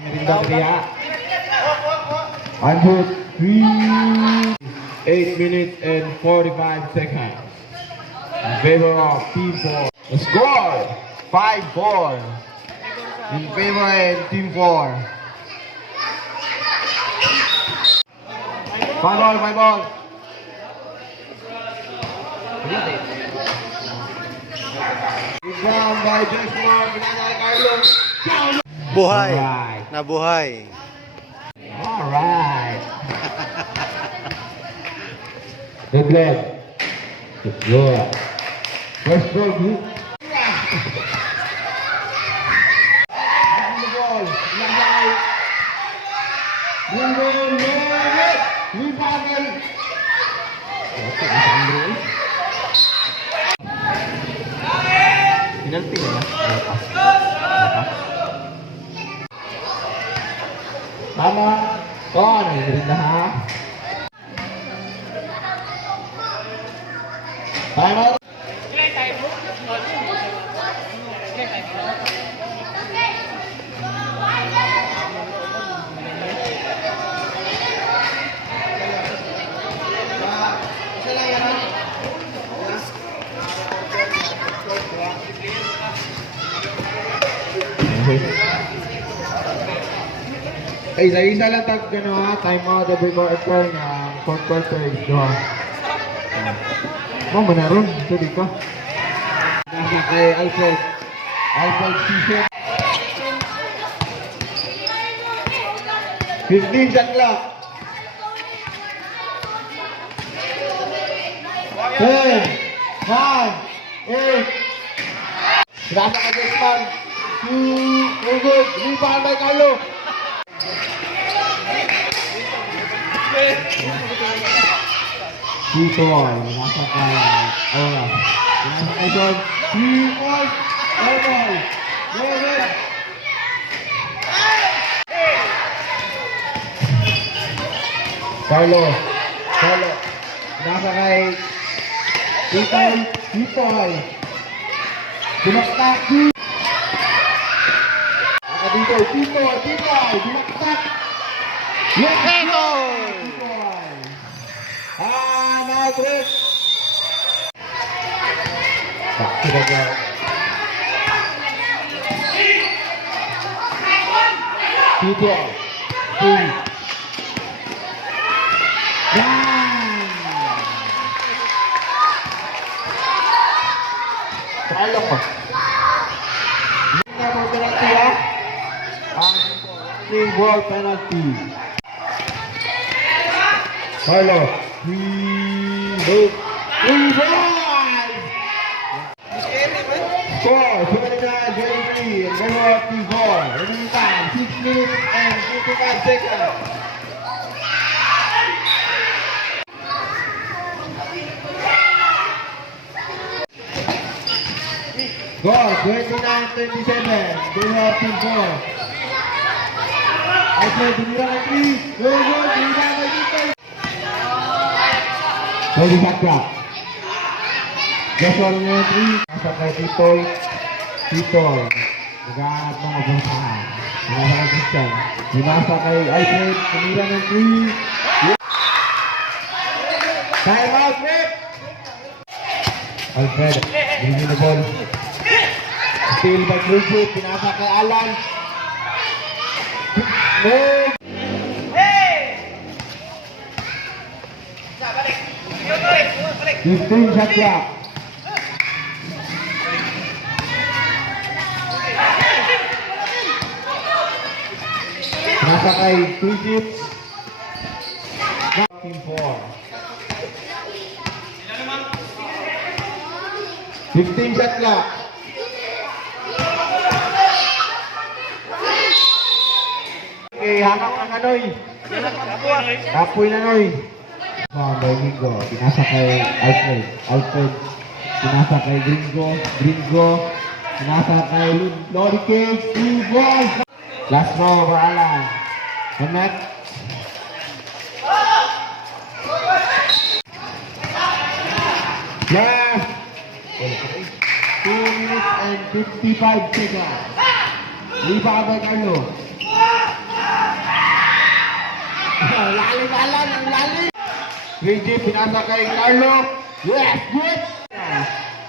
1, 2, 3. 8 minutes and 45 seconds. In favor of Team 4. The score 5-4. In favor of Team 4. 5 ball. Rebound by Desmond. Carlos. Buhay. Alright. Nabuhay. Alright. Good leg. Good. First goal, group. Penalty na. Tama. Kon, rin na ha. Tama. Ay, isa lang tag gano ha, time out every quarter na 4th quarter ito ha. Mo manaron, tuloy ka. Nasa kay Alfred season. 15 shot clock. 10, 9, 8. Nasa kay Desmond. 2, good. Rebound by Carlo. Dito ay nasa kay Ora. Nasa kay John. 3 points. Ball. Carlo. Nasa kay Dito ay Dumaktak. Dito ay Dumaktak. Madrid. Back to the goal. Dito. 3. Talo ko. Number penalty ha. Ang ball penalty. Carlo. 3 ball. Score 29-23 in favor of Team 4. Remaining time 6 minutes and 55 seconds. Score 29-27 in favor of Team 4. I said Dimira by 3. Very good. Dimira by 3. Ready shot clock. Joshua number 3. Nasa kay Titoy. Naghahanap ng mabansahan. Nasa kay Christian. Nasa kay Alfred. Tumira ng 3. Time out, Rip! Alfred. Bringing the ball. Steal by Cruzio. Pinasa kay Alan. Move! 15 shot clock. Nasa kay 2 chips. Team 4. 15 shot clock. Okay, hanap ang Anoy. Kapoy na Anoy. Domingo, pinasa kay Alfred, pinasa kay Gringo, pinasa kay Lori Cage, 2 balls. Last row for Alan. Connect. Left. 2 minutes and 55 seconds. Rebound by Carlo. 3G, pinasa kay Carlo. Yes, good!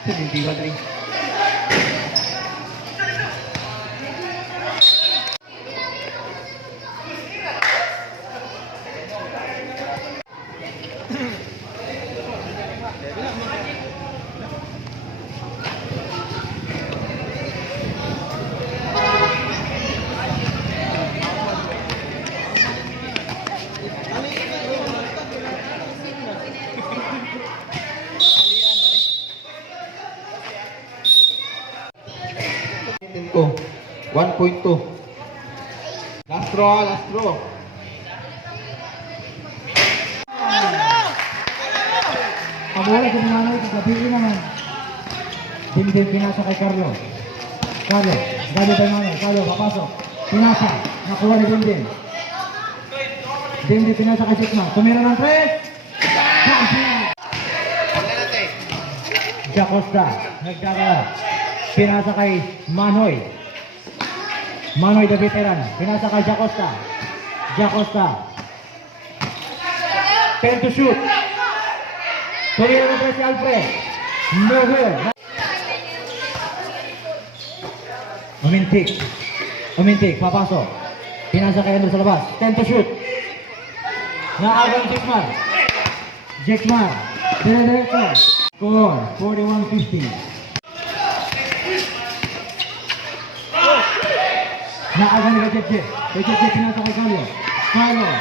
73. Ko. 1.2. Last throw, last throw. Pabola sa Mananoy, gabi naman. Din pinasa kay Carlo. Carlo, gabi kay Manoy. Carlo, papasok. Pinasa, nakuha ni Din. Din pinasa kay Sigma. Tumira ng 3. Jacosta, nagdagala. Pinasa kay Manoy. Manoy the veteran. Pinasa kay Jacosta. Jacosta. 10 to shoot. Tumira ng 3 si Alfred. No good. Umintik, papasok. Pinasa kay Andrew sa labas. 10 to shoot. Naagang Jekmar. Dire-diretso. Score, 41-50. Naagang ni Kajekje. Kajekje pinasa kay Carlo. Carlo.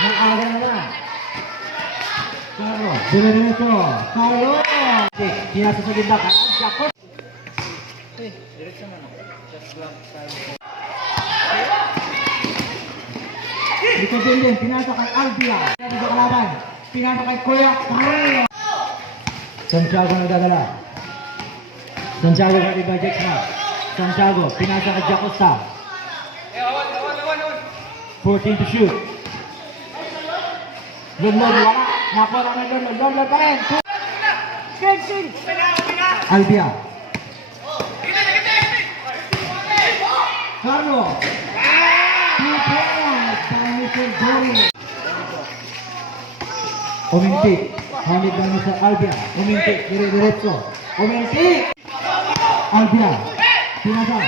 Naagang na. Carlo. Dire-diretso. Carlo. Pinasa sa gitna. Jacob. Ito din, pinasa kay Albia. Pinasa sa kalaban. Pinasa kay Kuya Carlo. Santiago nagdadala. Santiago kay Iba Jexma. Santiago, pinasa kay Jacosta. 14 to shoot. Lundod, wala. Nakuha lang ng Lundod. Lundod pa rin. Albia. Carlo. 2 points by Mr. Johnny. Umintik. Hamid ng Mr. Albia. Umintik. Dire-diretso. Umintik. Albia. Pinasa.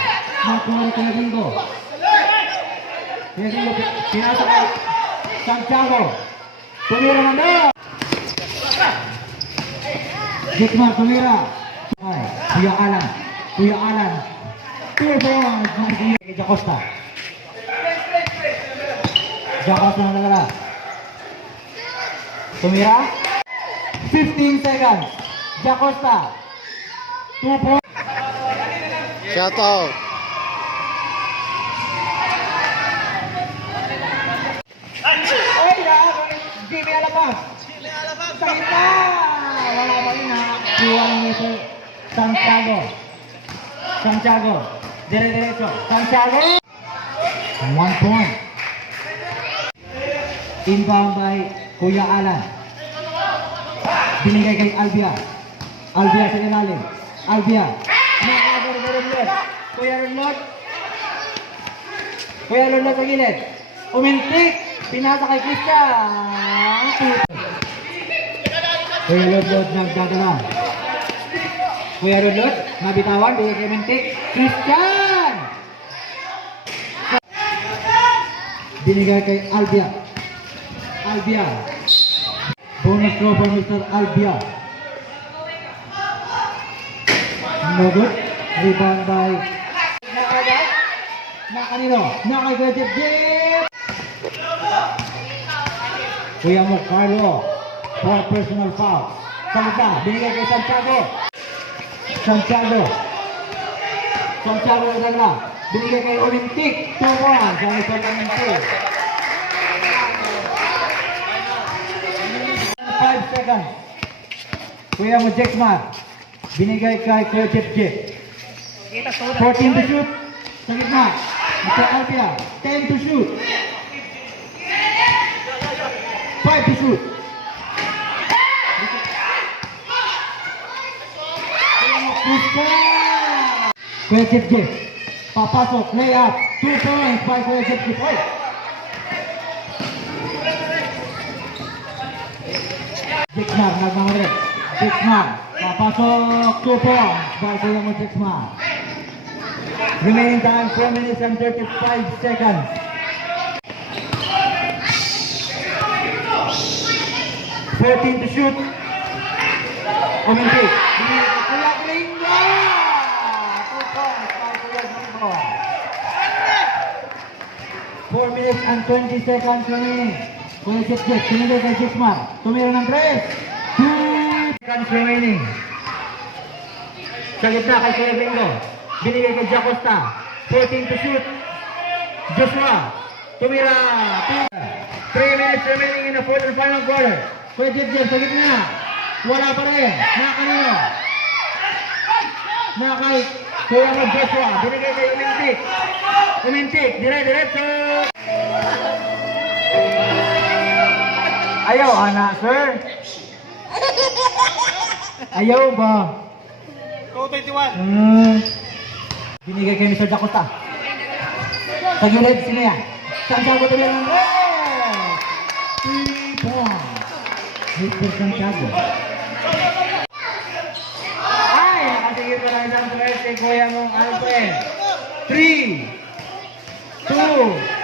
Nakuha kay Ringo. Pinasa kay Santiago. Tumira na na. Jekmar tumira. Ay, Kuya Alan. 2 points. Kay Jacosta. Jacosta na nagala. Tumira. 15 seconds. Jacosta. 2 points. Shout out. Hindi may alabas. Sa gitna. Wala pa rin na. Kuha ni Mr. Santiago. Dire-diretso. Santiago. 1 point. Inbound by Kuya Alan. Binigay kay Albia. Albia sa ilalim. Albia. Nakagawa-gawa-gawa. Kuya Lundod sa gilid. Umintik. Pinasa kay Christian. Kuya Lundod nagdadala. Kuya Lundod, nabitawan. Binigay kay Umintik. Christian. Binigay kay Albia. Bonus throw for Mr. Albia. No good. Rebound by Nakanino. Nakagajip. Kuya mo, Carlo. For personal foul. Salita. Binigay kay Santiago. Santiago na dala. Binigay kay Olympic. 2 points. Sa Mr. Olympic. 5 seconds. Kuya mo, Jekmar. Binigay kay Kuya Jep. 14 to shoot. Sa gitna. Mr. Albia. 10 to shoot. 5 to shoot. Kuya Jep. Papasok. Layup. 2 points by Kuya Jep. Sixmar, nagmamalit. Sixmar, papasok, 2 points. Ball ko yung Sixmar. Remaining time, 4 minutes and 35 seconds. 14 to shoot. Umintik. Kuya Gringo! 2 points. Ball ko yung Gringo. 4 minutes and 20 seconds remaining. Kuya Sixjet, sinigay kay Sixmar. Tumira ng 3. 2 seconds remaining. Sa gitna kay Kuya Gringo. Binigay kay Jacosta. 14 to shoot. Joshua. Tumira. 3 minutes remaining in the fourth and final quarter. Kuya Sixjet, sa gitna. Wala pa rin. Nakanino. Nakay Kuya Rob Joshua. Binigay kay Umintik. Umintik. Dire-diretso. Ayaw, anak, sir. Ayaw ba? 221. Binigay kay Mr. Dakota. Sa gilid, sino yan? Saan sagot nila ng red? 3 points. Mr. Santiago. Ay, nakasigil pa lang isang players kay Kuya mong Alfred. 3, 2,